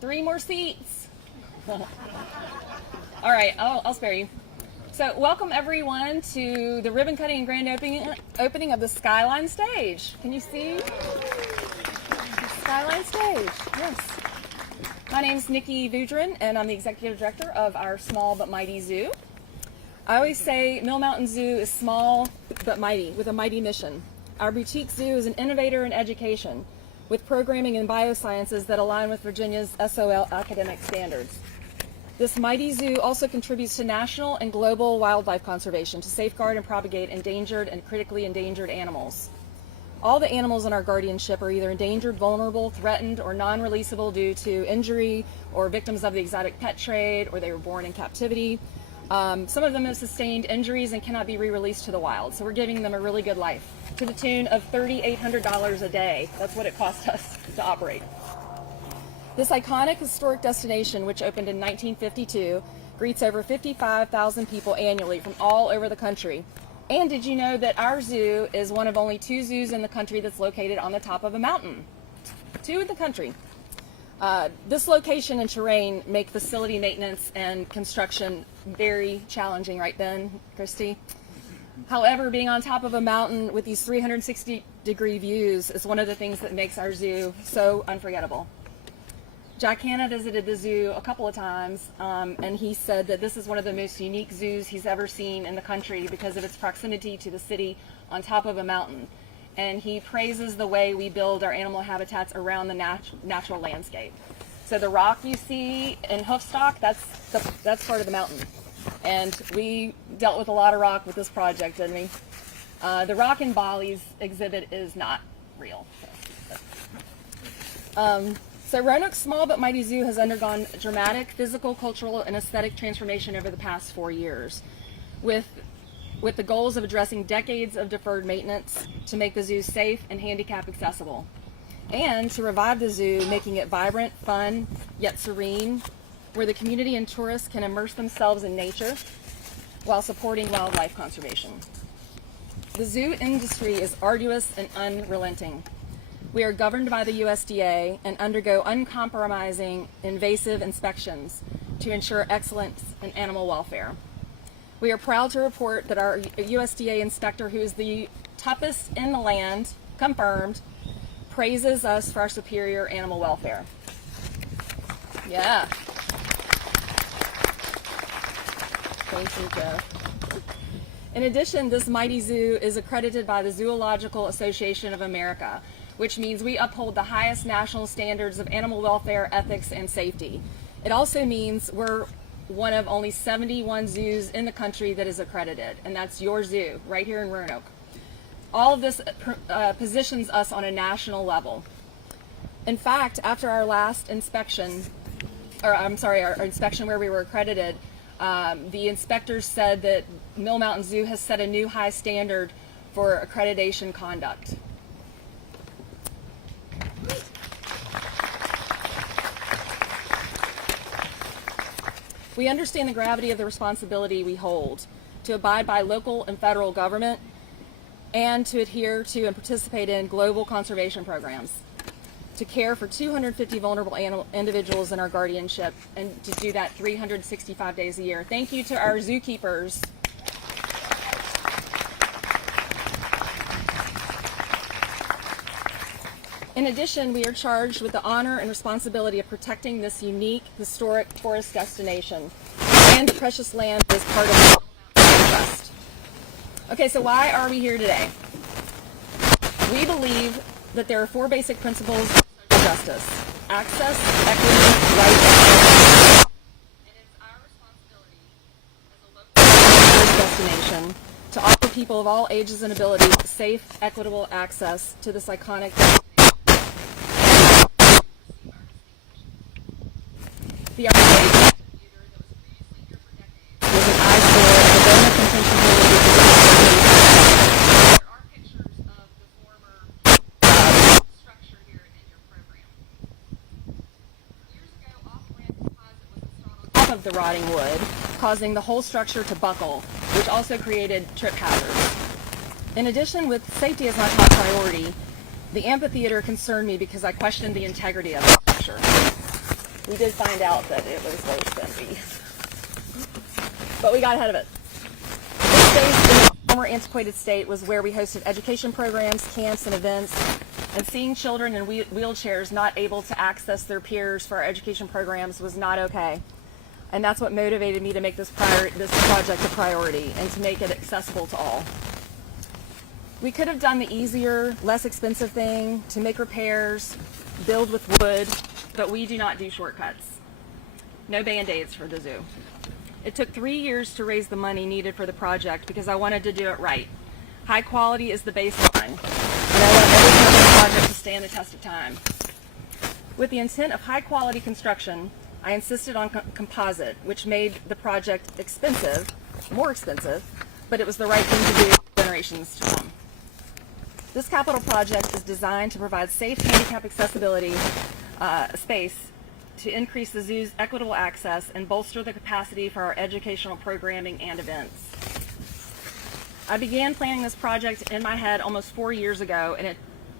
3 more seats. All right, I'll spare you. So welcome everyone to the ribbon cutting and grand opening of the Skyline Stage. Can you see? The Skyline Stage, yes. My name's Nikki Vudrin, and I'm the Executive Director of our small but mighty zoo. I always say Mill Mountain Zoo is small but mighty, with a mighty mission. Our boutique zoo is an innovator in education, with programming in biosciences that align with Virginia's SOL academic standards. This mighty zoo also contributes to national and global wildlife conservation to safeguard and propagate endangered and critically endangered animals. All the animals in our guardianship are either endangered, vulnerable, threatened, or non-releasable due to injury or victims of the exotic pet trade, or they were born in captivity. Some of them have sustained injuries and cannot be re-released to the wild, so we're giving them a really good life to the tune of $3,800 a day. That's what it costs us to operate. This iconic historic destination, which opened in 1952, greets over 55,000 people annually from all over the country. And did you know that our zoo is one of only 2 zoos in the country that's located on the top of a mountain? 2 in the country. This location and terrain make facility maintenance and construction very challenging, right then, Christy? However, being on top of a mountain with these 360-degree views is one of the things that makes our zoo so unforgettable. Jack Hanna visited the zoo a couple of times, and he said that this is one of the most unique zoos he's ever seen in the country because of its proximity to the city on top of a mountain. And he praises the way we build our animal habitats around the natural landscape. So the rock you see in Hoofstock, that's part of the mountain. And we dealt with a lot of rock with this project, didn't we? The rock in Bali's exhibit is not real. So Roanoke's small but mighty zoo has undergone dramatic physical, cultural, and aesthetic transformation over the past 4 years, with the goals of addressing decades of deferred maintenance to make the zoo safe and handicap accessible, and to revive the zoo, making it vibrant, fun, yet serene, where the community and tourists can immerse themselves in nature while supporting wildlife conservation. The zoo industry is arduous and unrelenting. We are governed by the USDA and undergo uncompromising invasive inspections to ensure excellence in animal welfare. We are proud to report that our USDA inspector, who is the toughest in the land, confirmed, praises us for our superior animal welfare. Yeah. Thank you, Jeff. In addition, this mighty zoo is accredited by the Zoological Association of America, which means we uphold the highest national standards of animal welfare, ethics, and safety. It also means we're one of only 71 zoos in the country that is accredited, and that's your zoo, right here in Roanoke. All of this positions us on a national level. In fact, after our last inspection, our inspection where we were accredited, the inspectors said that Mill Mountain Zoo has set a new high standard for accreditation conduct. We understand the gravity of the responsibility we hold to abide by local and federal government and to adhere to and participate in global conservation programs, to care for 250 vulnerable individuals in our guardianship, and to do that 365 days a year. Thank you to our zookeepers. In addition, we are charged with the honor and responsibility of protecting this unique, historic forest destination and the precious land that is part of the trust. Okay, so why are we here today? We believe that there are 4 basic principles of justice: access, equity, right, and it is our responsibility as a local forest destination to offer people of all ages and abilities safe, equitable access to this iconic The architect was an eyesore of the donor contention There are pictures of the former structure here in your program. Years ago, off-ramp composite was installed on top of the rotting wood, causing the whole structure to buckle, which also created trip hazards. In addition, with safety as my top priority, the amphitheater concerned me because I questioned the integrity of the structure. We did find out that it was low spending, but we got ahead of it. This space in the former antiquated state was where we hosted education programs, camps, and events, and seeing children in wheelchairs not able to access their peers for our education programs was not okay. And that's what motivated me to make this project a priority and to make it accessible to all. We could have done the easier, less expensive thing to make repairs, build with wood, but we do not do shortcuts. No Band-Aids for the zoo. It took 3 years to raise the money needed for the project because I wanted to do it right. High quality is the baseline, and I want every part of the project to stand the test of time. With the intent of high quality construction, I insisted on composite, which made the project more expensive, but it was the right thing to do for generations to come. This capital project is designed to provide safe handicap accessibility space to increase the zoo's equitable access and bolster the capacity for our educational programming and events. I began planning this project in my head almost 4 years ago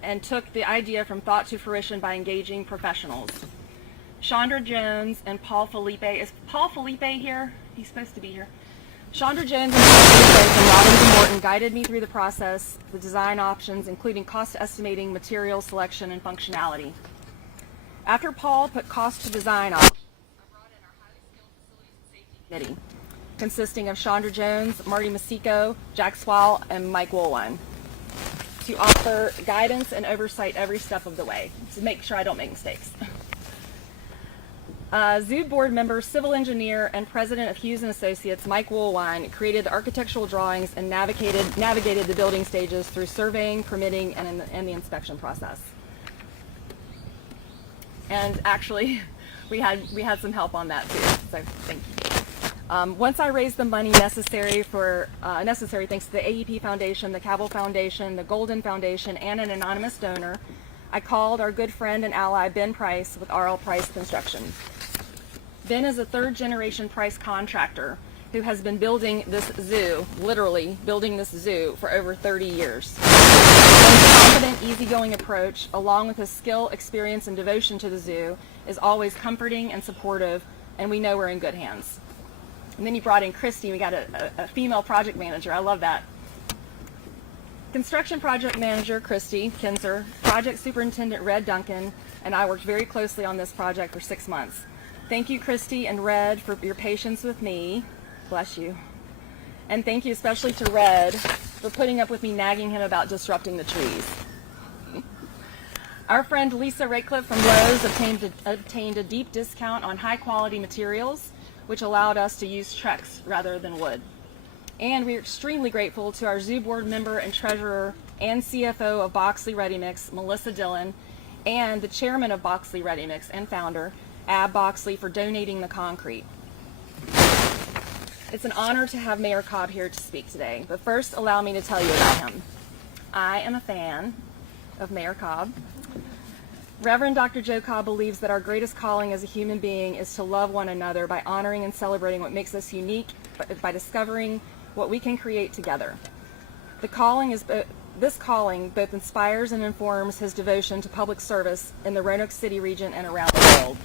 and took the idea from thought to fruition by engaging professionals. Chandra Jones and Paul Felipe. Is Paul Felipe here? He's supposed to be here. Chandra Jones and Paul Felipe from Robinson Morton guided me through the process, the design options, including cost estimating, material selection, and functionality. After Paul put cost to design options, I brought in our highly skilled facilities and safety committee, consisting of Chandra Jones, Marty Masico, Jack Swall, and Mike Woolwine, to offer guidance and oversight every step of the way to make sure I don't make mistakes. Zoo board member, civil engineer, and president of Hughes & Associates, Mike Woolwine, created the architectural drawings and navigated the building stages through surveying, permitting, and the inspection process. And actually, we had some help on that too, so thank you. Once I raised the money necessary thanks to the AEP Foundation, the Cabell Foundation, the Golden Foundation, and an anonymous donor, I called our good friend and ally, Ben Price, with R.L. Price Construction. Ben is a third-generation Price contractor who has been building this zoo, literally building this zoo, for over 30 years. Ben's confident, easygoing approach, along with his skill, experience, and devotion to the zoo, is always comforting and supportive, and we know we're in good hands. And then he brought in Christy. We got a female project manager. I love that. Construction project manager Christy Kinzer, project superintendent Red Duncan, and I worked very closely on this project for 6 months. Thank you, Christy and Red, for your patience with me. Bless you. And thank you especially to Red for putting up with me nagging him about disrupting the trees. Our friend Lisa Ratcliffe from Lowe's obtained a deep discount on high-quality materials, which allowed us to use Trex rather than wood. And we are extremely grateful to our zoo board member and treasurer and CFO of Boxley Ready Mix, Melissa Dillon, and the chairman of Boxley Ready Mix and founder, Ab Boxley, for donating the concrete. It's an honor to have Mayor Cobb here to speak today, but first allow me to tell you about him. I am a fan of Mayor Cobb. Reverend Dr. Joe Cobb believes that our greatest calling as a human being is to love one another by honoring and celebrating what makes us unique, by discovering what we can create together. This calling both inspires and informs his devotion to public service in the Roanoke City region and around the world.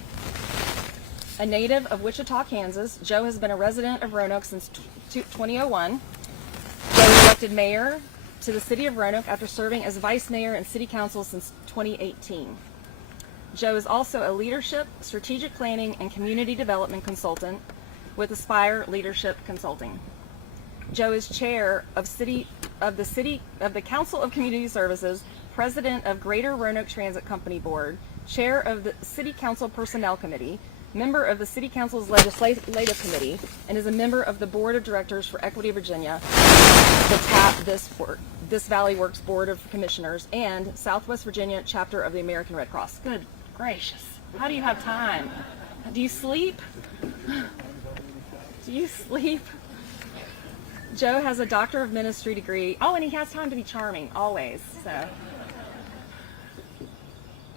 A native of Wichita, Kansas, Joe has been a resident of Roanoke since 2001. Joe was elected mayor to the city of Roanoke after serving as vice mayor and city council since 2018. Joe is also a leadership, strategic planning, and community development consultant with Aspire Leadership Consulting. Joe is chair of the Council of Community Services, president of Greater Roanoke Transit Company Board, chair of the City Council Personnel Committee, member of the City Council's Legislative Committee, and is a member of the Board of Directors for Equity Virginia, the TAP This Valley Works Board of Commissioners, and Southwest Virginia chapter of the American Red Cross. Good gracious. How do you have time? Do you sleep? Do you sleep? Joe has a Doctor of Ministry degree. Oh, and he has time to be charming, always. So,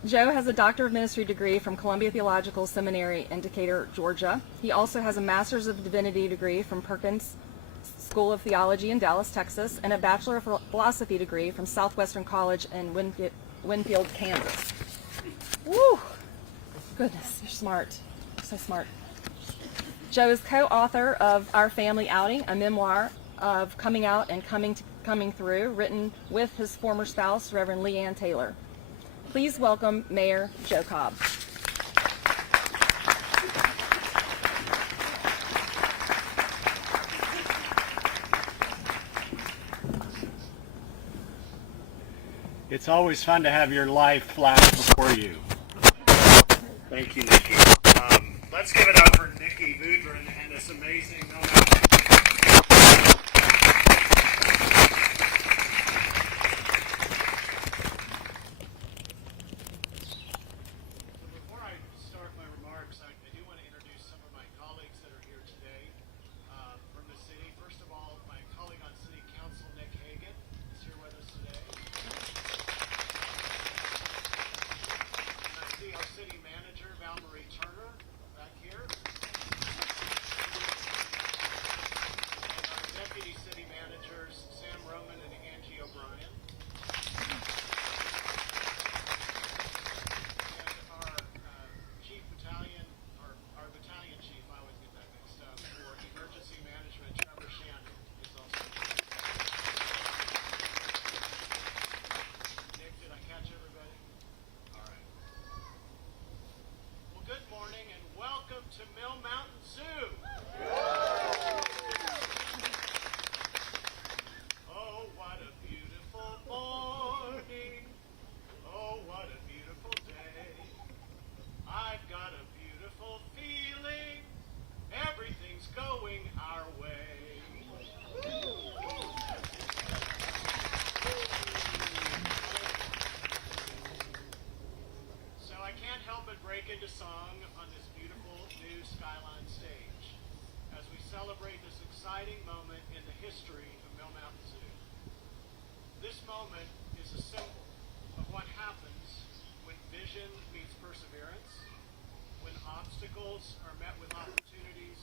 Joe has a Doctor of Ministry degree from Columbia Theological Seminary in Decatur, Georgia. He also has a Master's of Divinity degree from Perkins School of Theology in Dallas, Texas, and a Bachelor of Philosophy degree from Southwestern College in Winfield, Kansas. Woo! Goodness, you're smart. so smart. Joe is co-author of Our Family Outing, a memoir of coming out and coming through, written with his former spouse, Reverend Leanne Taylor. Please welcome Mayor Joe Cobb. It's always fun to have your life flash before you. Thank you, Nikki. Let's give it up for Nikki Voudrin and this amazing moment. Before I start my remarks, I do want to introduce some of my colleagues that are here today from the city. First of all, my colleague on City Council, Nick Hagan, is here with us today. And I see our city manager, Val-Marie Turner, back here. And our deputy city managers, Sam Roman and Angie O'Brien. And our chief battalion, or our battalion chief, I always get that mixed up, for emergency management, Trevor Shannon, is also here. Nick, did I catch everybody? All right. Well, good morning and welcome to Mill Mountain Zoo. Oh, what a beautiful morning. Oh, what a beautiful day. I've got a beautiful feeling. Everything's going our way. So I can't help but break into song on this beautiful new Skyline Stage as we celebrate this exciting moment in the history of Mill Mountain Zoo. This moment is a symbol of what happens when vision meets perseverance, when obstacles are met with opportunities,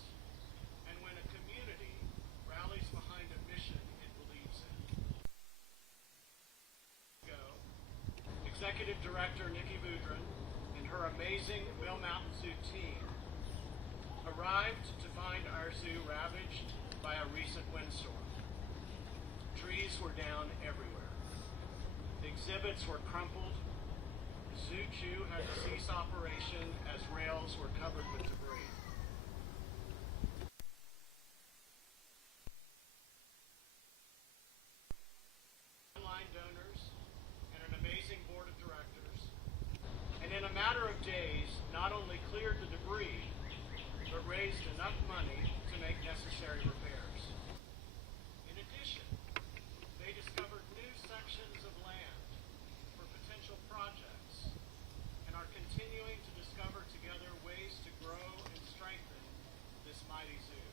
and when a community rallies behind a mission it believes in. Executive Director Nikki Voudrin and her amazing Mill Mountain Zoo team arrived to find our zoo ravaged by a recent windstorm. Trees were down everywhere. Exhibits were crumpled. Zoo Chew had to cease operation as rails were covered with debris. Online donors and an amazing board of directors, and in a matter of days, not only cleared the debris, but raised enough money to make necessary repairs. In addition, they discovered new sections of land for potential projects and are continuing to discover together ways to grow and strengthen this mighty zoo.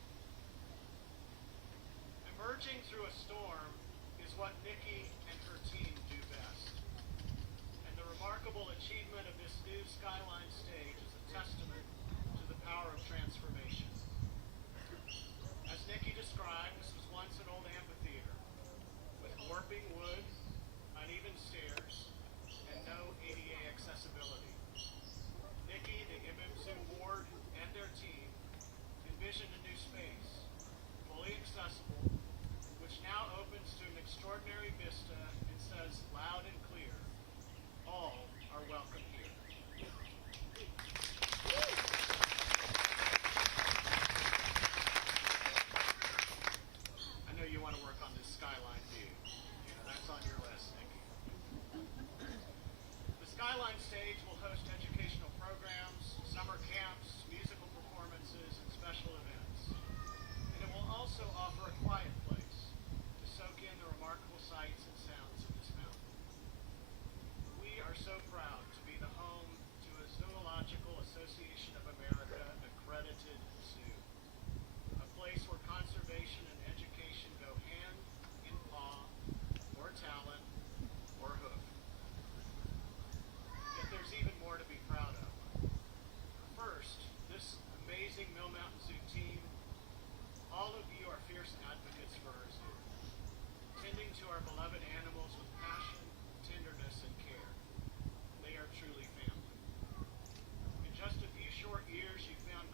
Emerging through a storm is what Nikki and her team do best. And the remarkable achievement of this new Skyline Stage is a testament to the power of transformation. As Nikki described, this was once an old amphitheater with warping wood, uneven stairs, and no ADA accessibility. Nikki, the MMZoo board, and their team envisioned a new space, fully accessible, which now opens to an extraordinary vista and says loud and clear, all are welcome here. I know you want to work on this skyline view. That's on your list, Nikki. The Skyline Stage will host educational programs, summer camps, musical performances, and special events. And it will also offer a quiet place to soak in the remarkable sights and sounds of this mountain. We are so proud to be the home to a Zoological Association of America accredited zoo, a place where conservation and education go hand in paw, or talon, or hoof. Yet there's even more to be proud of. First, this amazing Mill Mountain Zoo team, all of you are fierce advocates for our zoo, tending to our beloved animals with passion, tenderness, and care. They are truly family. In just a few short years, you found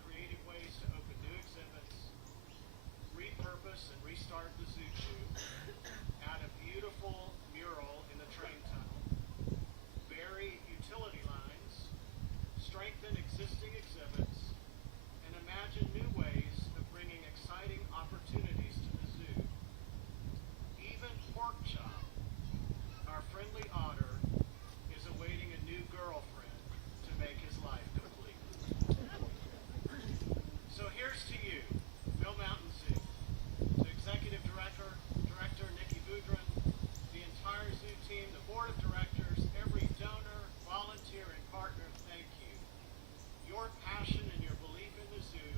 your passion and your belief in the zoo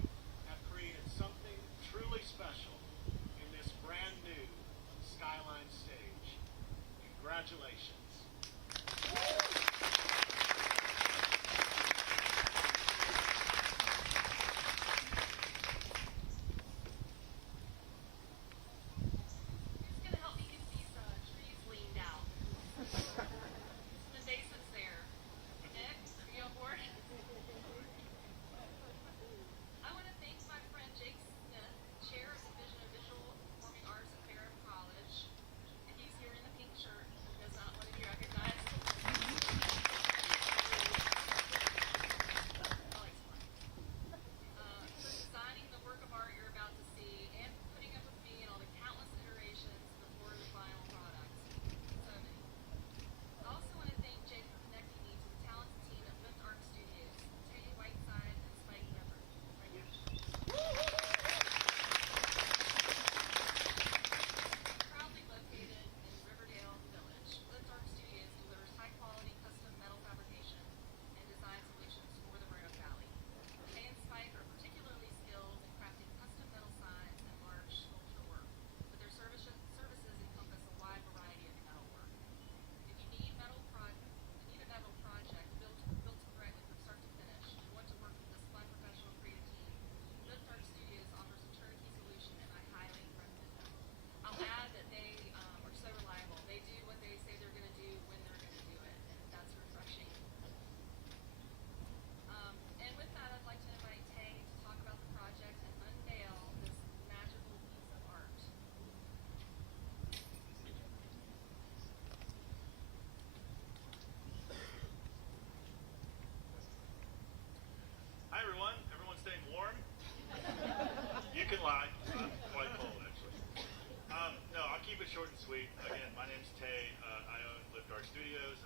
have created something truly special in this brand new Skyline Stage. Congratulations. Who's going to help me get these trees leaned out? Some invasives there. Nick, are you on board? I want to thank my friend Jake Smith, Chair of the Division of Visual Performing Arts at Ferrum College. And he's here in the pink shirt. Does not one of you recognize? For designing the work of art you're about to see and for putting up with me and all the countless iterations before the final product. So many. I also want to thank Jake for connecting me to the talented team at Lift Art Studios, Tay Whiteside and Spike Weber. Right here. Proudly located in Riverdale Village, Lift Art Studios delivers high-quality custom metal fabrication and design solutions for the Roanoke Valley. Tay and Spike are particularly skilled in crafting custom metal signs and large sculpture work, but their services encompass a wide variety of metal work. If you need a metal project built correctly from start to finish, and want to work with this fun, professional, creative team, Lift Art Studios offers a turnkey solution, and I highly recommend them. I'll add that they are so reliable. They do what they say they're going to do when they're going to do it, and that's refreshing. And with that, I'd like to invite Tay to talk about the project and unveil this magical piece of art. Hi everyone. Everyone staying warm? You can lie. I'm quite cold actually. No, I'll keep it short and sweet. Again, my name's Tay. I own Lift Art Studios.